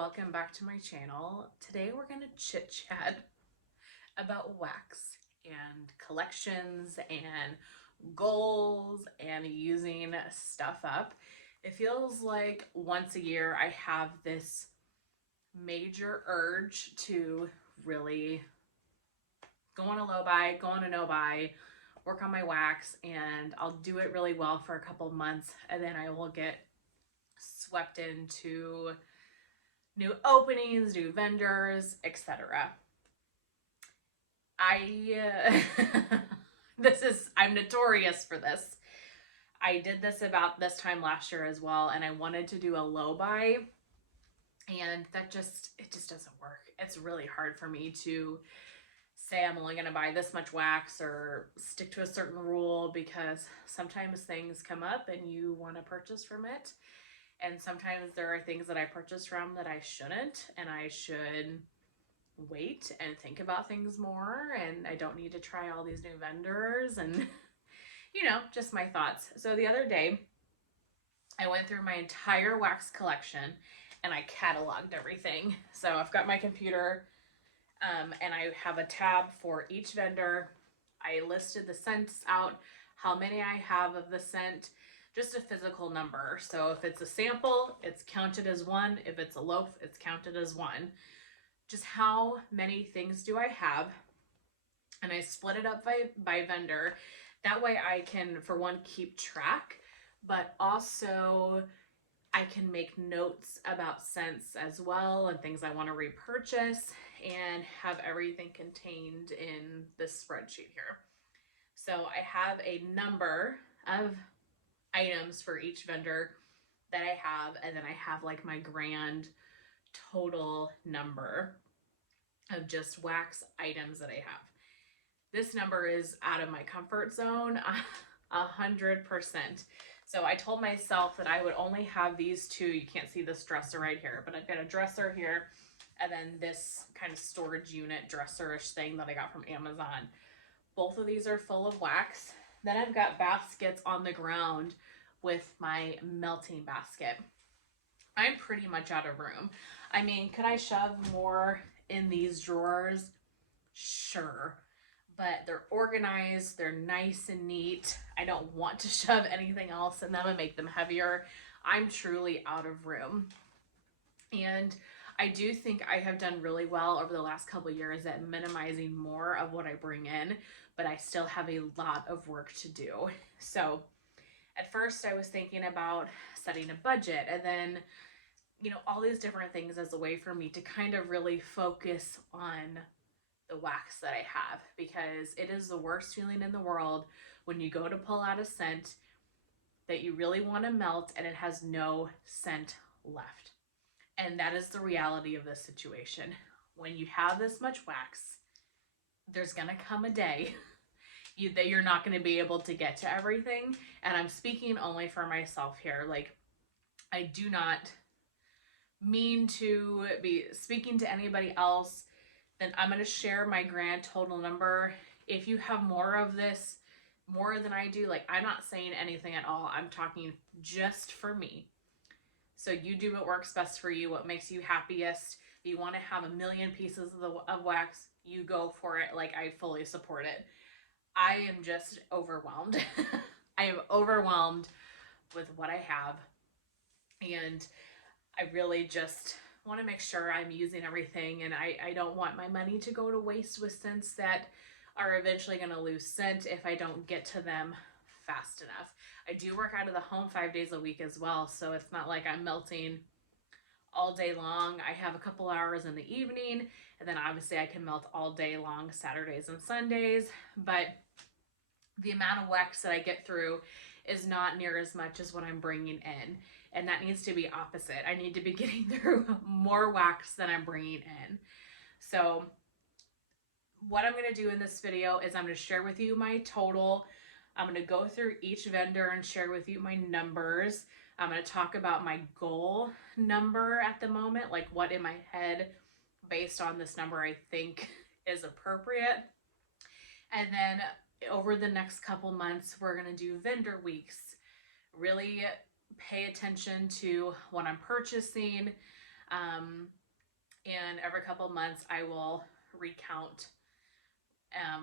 welcome back to my channel. Today we're going to chit chat about wax and collections and goals and using stuff up. It feels like once a year I have this major urge to really go on a low buy, go on a no buy, work on my wax, and I'll do it really well for a couple months and then I will get swept into new openings, new vendors, etc. I'm notorious for this. I did this about this time last year as well, and I wanted to do a low buy, and it just doesn't work. It's really hard for me to say I'm only going to buy this much wax or stick to a certain rule, because sometimes things come up and you want to purchase from it. And sometimes there are things that I purchase from that I shouldn't, and I should wait and think about things more, and I don't need to try all these new vendors and, just my thoughts. So the other day, I went through my entire wax collection and I cataloged everything. So I've got my computer and I have a tab for each vendor. I listed the scents out, how many I have of the scent, just a physical number. So if it's a sample, it's counted as one. If it's a loaf, it's counted as one. Just how many things do I have? And I split it up by vendor. That way I can, for one, keep track, but also I can make notes about scents as well and things I want to repurchase, and have everything contained in this spreadsheet here. So I have a number of items for each vendor that I have, and then I have like my grand total number of just wax items that I have. This number is out of my comfort zone, 100%. So I told myself that I would only have these two. You can't see this dresser right here, but I've got a dresser here and then this kind of storage unit dresser-ish thing that I got from Amazon. Both of these are full of wax. Then I've got baskets on the ground with my melting basket. I'm pretty much out of room. I mean, could I shove more in these drawers? Sure. But they're organized, they're nice and neat. I don't want to shove anything else in them and make them heavier. I'm truly out of room. And I do think I have done really well over the last couple of years at minimizing more of what I bring in, but I still have a lot of work to do. So at first I was thinking about setting a budget, and then, all these different things as a way for me to kind of really focus on the wax that I have, because it is the worst feeling in the world when you go to pull out a scent that you really want to melt and it has no scent left. And that is the reality of this situation. When you have this much wax, there's gonna come a day that you're not going to be able to get to everything. And I'm speaking only for myself here. Like, I do not mean to be speaking to anybody else. Then I'm going to share my grand total number. If you have more of this, more than I do, like, I'm not saying anything at all. I'm talking just for me. So you do what works best for you, what makes you happiest. If you want to have 1 million pieces of wax, you go for it. Like, I fully support it. I am just overwhelmed. I am overwhelmed with what I have. And I really just want to make sure I'm using everything. And I don't want my money to go to waste with scents that are eventually going to lose scent if I don't get to them fast enough. I do work out of the home 5 days a week as well. So it's not like I'm melting all day long. I have a couple hours in the evening, and then obviously I can melt all day long Saturdays and Sundays, but the amount of wax that I get through is not near as much as what I'm bringing in, and that needs to be opposite. I need to be getting through more wax than I'm bringing in. So what I'm going to do in this video is I'm going to share with you my total. I'm going to go through each vendor and share with you my numbers. I'm going to talk about my goal number at the moment, like what in my head, based on this number, I think is appropriate. And then over the next couple months, we're going to do vendor weeks. Really pay attention to what I'm purchasing. And every couple months I will recount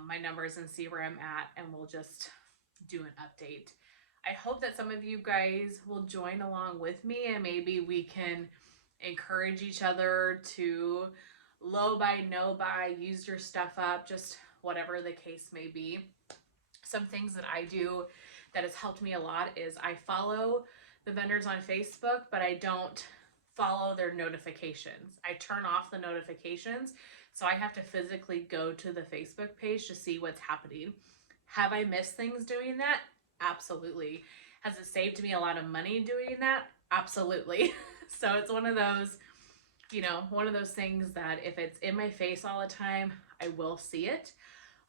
my numbers and see where I'm at, and we'll just do an update. I hope that some of you guys will join along with me, and maybe we can encourage each other to low buy, no buy, use your stuff up, just whatever the case may be. Some things that I do that has helped me a lot is I follow the vendors on Facebook, but I don't follow their notifications. I turn off the notifications, so I have to physically go to the Facebook page to see what's happening. Have I missed things doing that? Absolutely. Has it saved me a lot of money doing that? Absolutely. So it's one of those, one of those things that if it's in my face all the time, I will see it.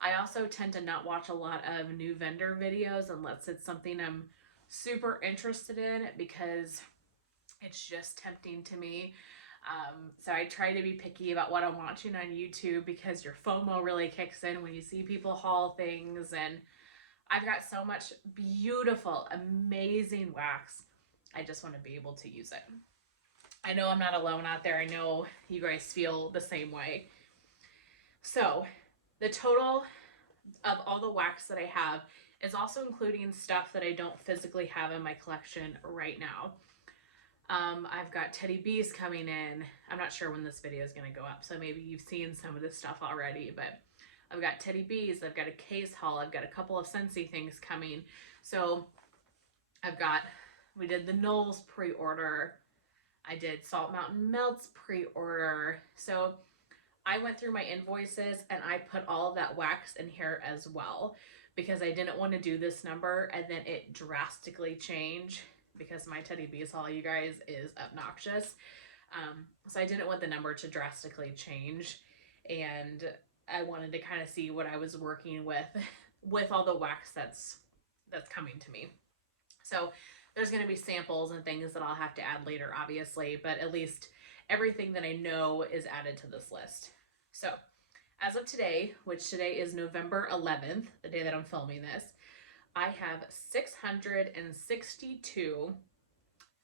I also tend to not watch a lot of new vendor videos unless it's something I'm super interested in, because it's just tempting to me. So I try to be picky about what I'm watching on YouTube, because your FOMO really kicks in when you see people haul things. And I've got so much beautiful, amazing wax. I just want to be able to use it. I know I'm not alone out there. I know you guys feel the same way. So the total of all the wax that I have is also including stuff that I don't physically have in my collection right now. I've got teddy bees coming in. I'm not sure when this video is going to go up, so maybe you've seen some of this stuff already, but I've got teddy bees. I've got a case haul. I've got a couple of Scentsy things coming. So we did the Knowles pre-order. I did Salt Mountain Melts pre-order. So I went through my invoices and I put all of that wax in here as well, because I didn't want to do this number and then it drastically change, because my teddy bees haul, you guys, is obnoxious. So I didn't want the number to drastically change, and I wanted to kind of see what I was working with all the wax that's coming to me. So there's going to be samples and things that I'll have to add later, obviously, but at least everything that I know is added to this list. So as of today, which today is November 11th, the day that I'm filming this, I have 662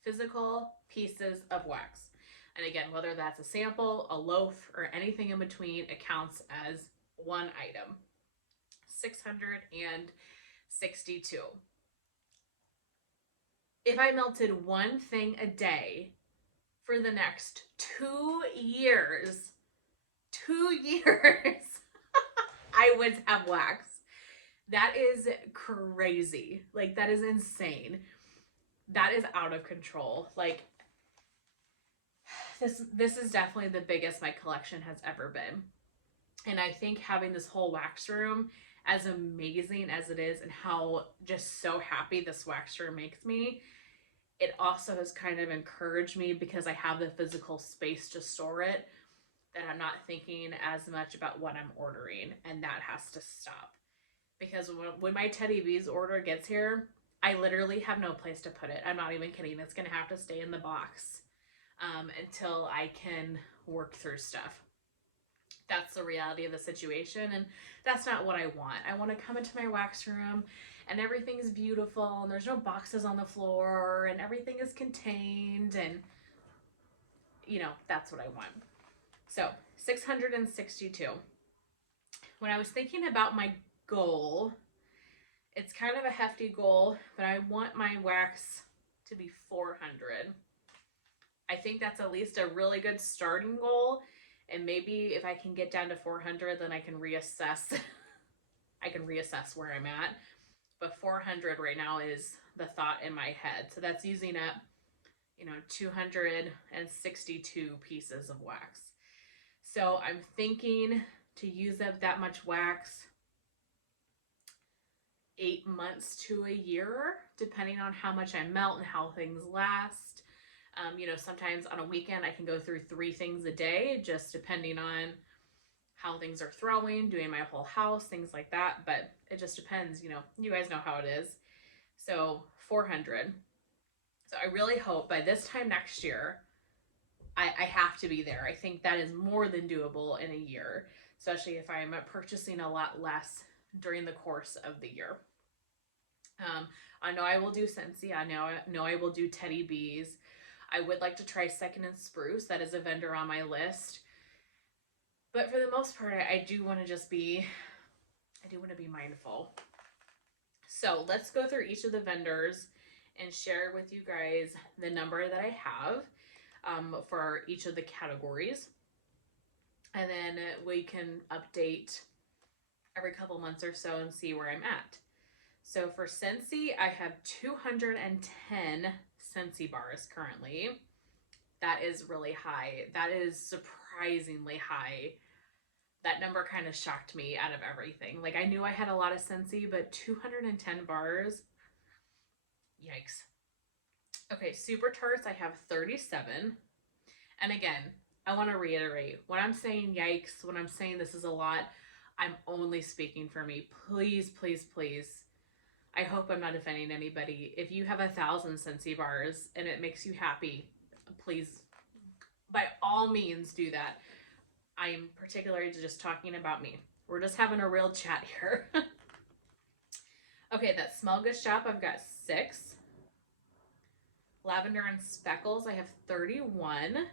physical pieces of wax. And again, whether that's a sample, a loaf, or anything in between, it counts as one item. 662. If I melted one thing a day for the next 2 years, I would have wax. That is crazy. Like, that is insane. That is out of control. Like, this is definitely the biggest my collection has ever been. And I think having this whole wax room, as amazing as it is and how just so happy this wax room makes me, it also has kind of encouraged me, because I have the physical space to store it, that I'm not thinking as much about what I'm ordering, and that has to stop. Because when my teddy bees order gets here, I literally have no place to put it. I'm not even kidding. It's going to have to stay in the box until I can work through stuff. That's the reality of the situation, and that's not what I want. I want to come into my wax room and everything's beautiful, and there's no boxes on the floor, and everything is contained, and that's what I want. So 662. When I was thinking about my goal, it's kind of a hefty goal, but I want my wax to be 400. I think that's at least a really good starting goal, and maybe if I can get down to 400, then I can reassess. I can reassess where I'm at. But 400 right now is the thought in my head. So that's using up, 262 pieces of wax. So I'm thinking to use up that much wax 8 months to a year, depending on how much I melt and how things last. Sometimes on a weekend I can go through 3 things a day, just depending on how things are throwing, doing my whole house, things like that. But it just depends, you guys know how it is. So 400. So I really hope by this time next year, I have to be there. I think that is more than doable in a year, especially if I'm purchasing a lot less during the course of the year. I know I will do Scentsy. I know I will do teddy bees. I would like to try Second and Spruce. That is a vendor on my list. But for the most part, I do want to be mindful. So let's go through each of the vendors and share with you guys the number that I have for each of the categories. And then we can update every couple months or so and see where I'm at. So for Scentsy, I have 210 Scentsy bars currently. That is really high. That is surprisingly high. That number kind of shocked me out of everything. Like, I knew I had a lot of Scentsy, but 210 bars, yikes. Okay, Super Tarts, I have 37. And again, I want to reiterate, when I'm saying yikes, when I'm saying this is a lot, I'm only speaking for me. Please, please, please. I hope I'm not offending anybody. If you have 1,000 Scentsy bars and it makes you happy, please, by all means, do that. I'm particularly just talking about me. We're just having a real chat here. Okay, that Smell Good Shop, I've got 6. Lavender and Speckles, I have 31.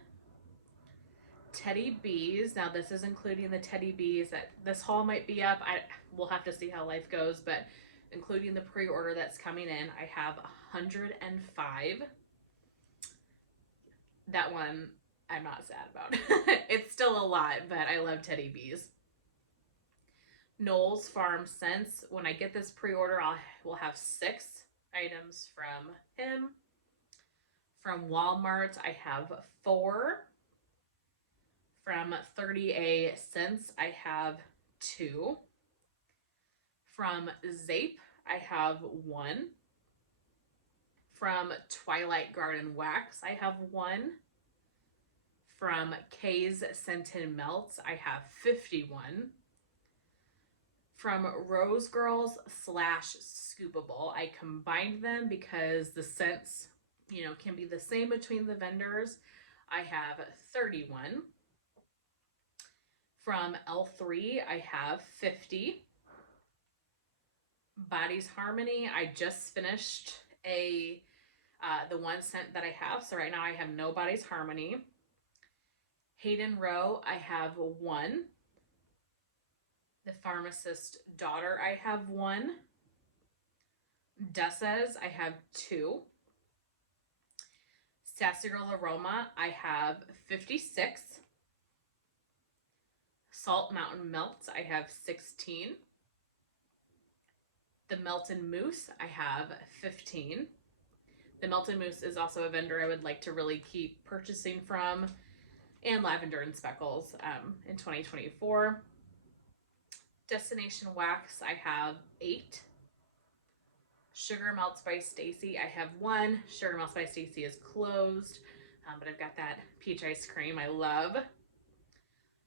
Teddy Bees, now this is including the Teddy Bees. This haul might be up. We'll have to see how life goes, but including the pre-order that's coming in, I have 105. That one I'm not sad about. It's still a lot, but I love Teddy Bees. Knoll's Farm Scents. When I get this pre-order, we'll have 6 items from him. From Walmart, I have 4. From 30A Scents, I have 2. From Zape, I have 1. From Twilight Garden Wax, I have 1. From Kay's Scented Melts, I have 51. From Rose Girls / Scoopable, I combined them because the scents, can be the same between the vendors. I have 31. From L3, I have 50. Body's Harmony, I just finished the one scent that I have. So right now I have no Body's Harmony. Hayden Row, I have 1. The Pharmacist Daughter, I have 1. Dessa's, I have 2. Sassy Girl Aroma, I have 56. Salt Mountain Melts, I have 16. The Melton Mousse, I have 15. The Melton Mousse is also a vendor I would like to really keep purchasing from. And Lavender and Speckles in 2024. Destination Wax, I have 8. Sugar Melts by Stacy, I have 1. Sugar Melts by Stacy is closed, but I've got that peach ice cream I love.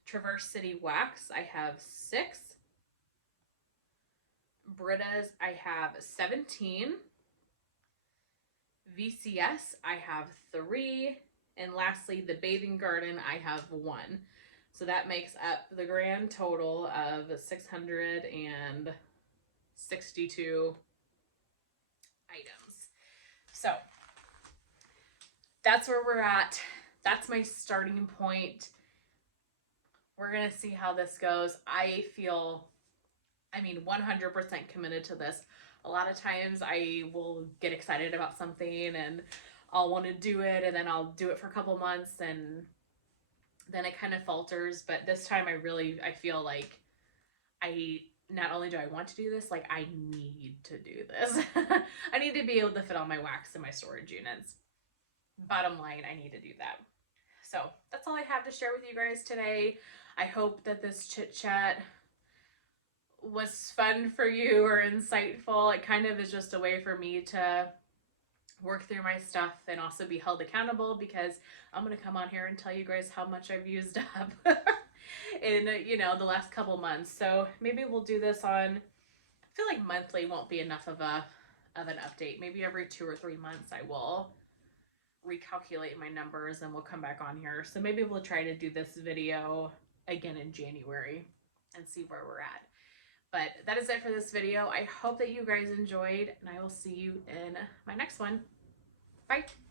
Traverse City Wax, I have 6. Britta's, I have 17. VCS, I have 3. And lastly, the Bathing Garden, I have 1. So that makes up the grand total of 662 items. So that's where we're at. That's my starting point. We're going to see how this goes. I feel, 100% committed to this. A lot of times I will get excited about something and I'll want to do it, and then I'll do it for a couple months and then it kind of falters. But this time I feel like not only do I want to do this, like I need to do this. I need to be able to fit all my wax in my storage units. Bottom line, I need to do that. So that's all I have to share with you guys today. I hope that this chit chat was fun for you or insightful. It kind of is just a way for me to work through my stuff and also be held accountable, because I'm going to come on here and tell you guys how much I've used up in, the last couple months. So maybe we'll do this on, I feel like monthly won't be enough of an update. Maybe every 2 or 3 months I will recalculate my numbers and we'll come back on here. So maybe we'll try to do this video again in January and see where we're at. But that is it for this video. I hope that you guys enjoyed, and I will see you in my next one. Bye.